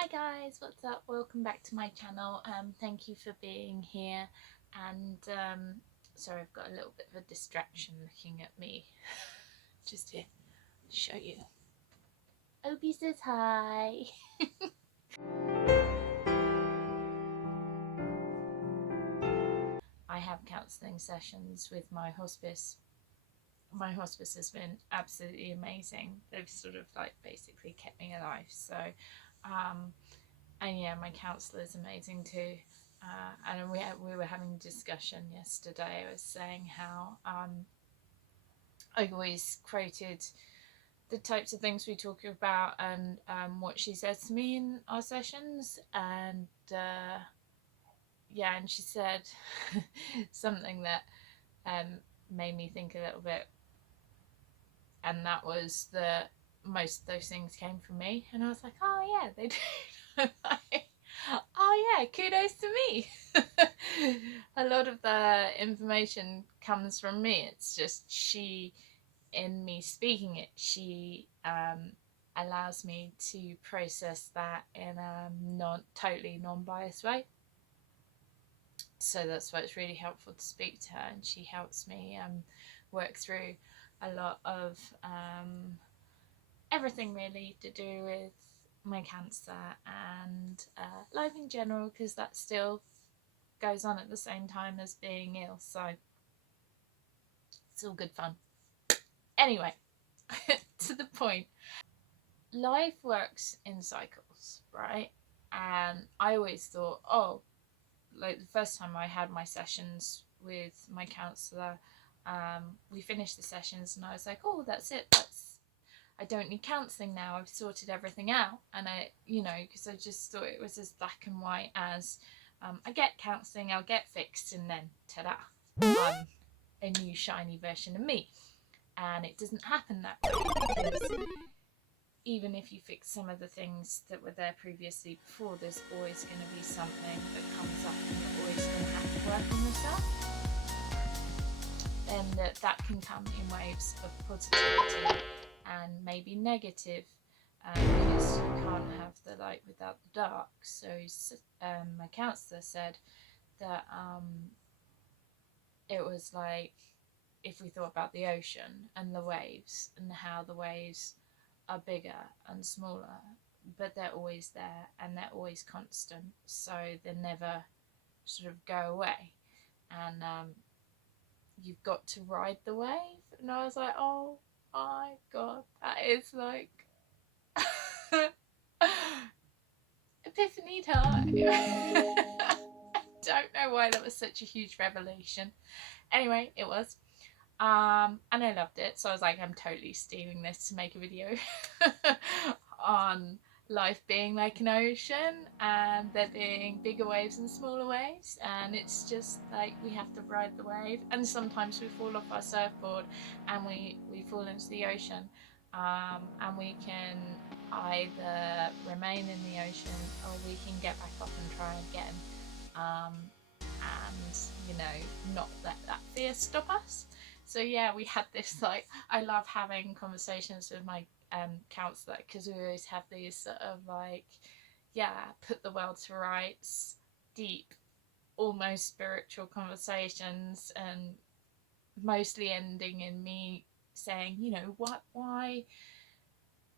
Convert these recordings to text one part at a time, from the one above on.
Hi guys, what's up? Welcome back to my channel. Thank you for being here. And sorry, I've got a little bit of a distraction looking at me. Just here to show you. Opie says hi. I have counselling sessions with my hospice. My hospice has been absolutely amazing. They've sort of like basically kept me alive. So and yeah, my counsellor is amazing too. And we were having a discussion yesterday. I was saying how I always quoted the types of things we talk about and what she says to me in our sessions. And yeah, and she said something that made me think a little bit, and that was that most of those things came from me. And I was like, oh yeah, they do. Oh yeah, kudos to me. A lot of the information comes from me. It's just in me speaking it, she allows me to process that in a totally non-biased way. So that's why it's really helpful to speak to her, and she helps me work through a lot of everything really to do with my cancer and life in general, because that still goes on at the same time as being ill, so it's all good fun. Anyway, to the point. Life works in cycles, right? And I always thought, oh, like the first time I had my sessions with my counsellor, we finished the sessions and I was like, oh, that's it, I don't need counselling now, I've sorted everything out. And because I just thought it was as black and white as I get counselling, I'll get fixed, and then ta-da, I'm a new shiny version of me. And it doesn't happen that way, because even if you fix some of the things that were there previously before, there's always going to be something that comes up, and you're always going to have to work on yourself. And that can come in waves of positivity and maybe negative, because you can't have the light without the dark. So my counsellor said that it was like, if we thought about the ocean and the waves, and how the waves are bigger and smaller, but they're always there and they're always constant, so they never sort of go away, and you've got to ride the wave. And I was like, oh my god, that is like epiphany time. I don't know why that was such a huge revelation. Anyway, it was. And I loved it, so I was like, I'm totally stealing this to make a video on life being like an ocean, and there being bigger waves and smaller waves, and it's just like we have to ride the wave. And sometimes we fall off our surfboard and we fall into the ocean, and we can either remain in the ocean or we can get back up and try again, and not let that fear stop us. So yeah, we had this, like, I love having conversations with my counsellor, because we always have these sort of like, yeah, put the world to rights, deep, almost spiritual conversations, and mostly ending in me saying,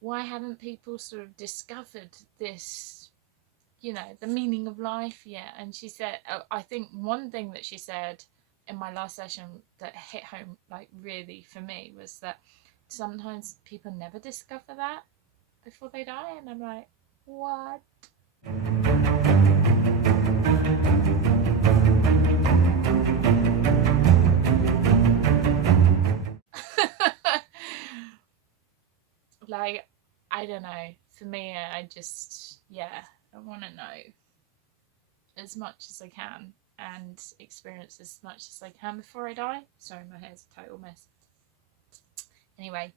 why haven't people sort of discovered this, the meaning of life yet? And she said, I think one thing that she said in my last session that hit home, like, really for me, was that sometimes people never discover that before they die. And I'm like, what? Like, I don't know, for me, I just, I want to know as much as I can and experience as much as I can before I die. Sorry, my hair's a total mess. Anyway,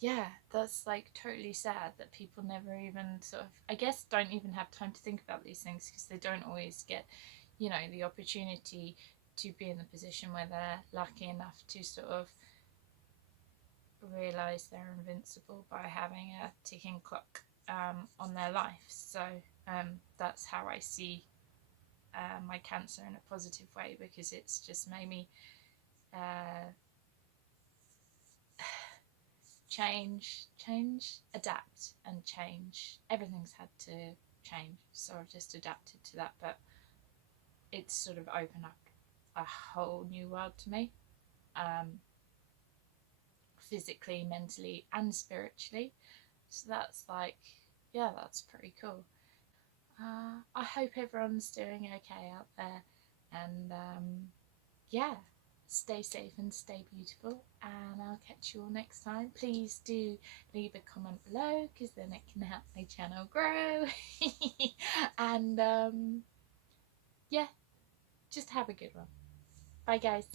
yeah, that's like totally sad that people never even sort of, I guess, don't even have time to think about these things, because they don't always get, the opportunity to be in the position where they're lucky enough to sort of realise they're invincible by having a ticking clock on their life. So that's how I see my cancer in a positive way, because it's just made me change, adapt and change. Everything's had to change, so I've just adapted to that, but it's sort of opened up a whole new world to me, physically, mentally and spiritually. So that's like, yeah, that's pretty cool. I hope everyone's doing okay out there, and yeah, stay safe and stay beautiful, and I'll catch you all next time. Please do leave a comment below, because then it can help my channel grow. And yeah, just have a good one. Bye guys.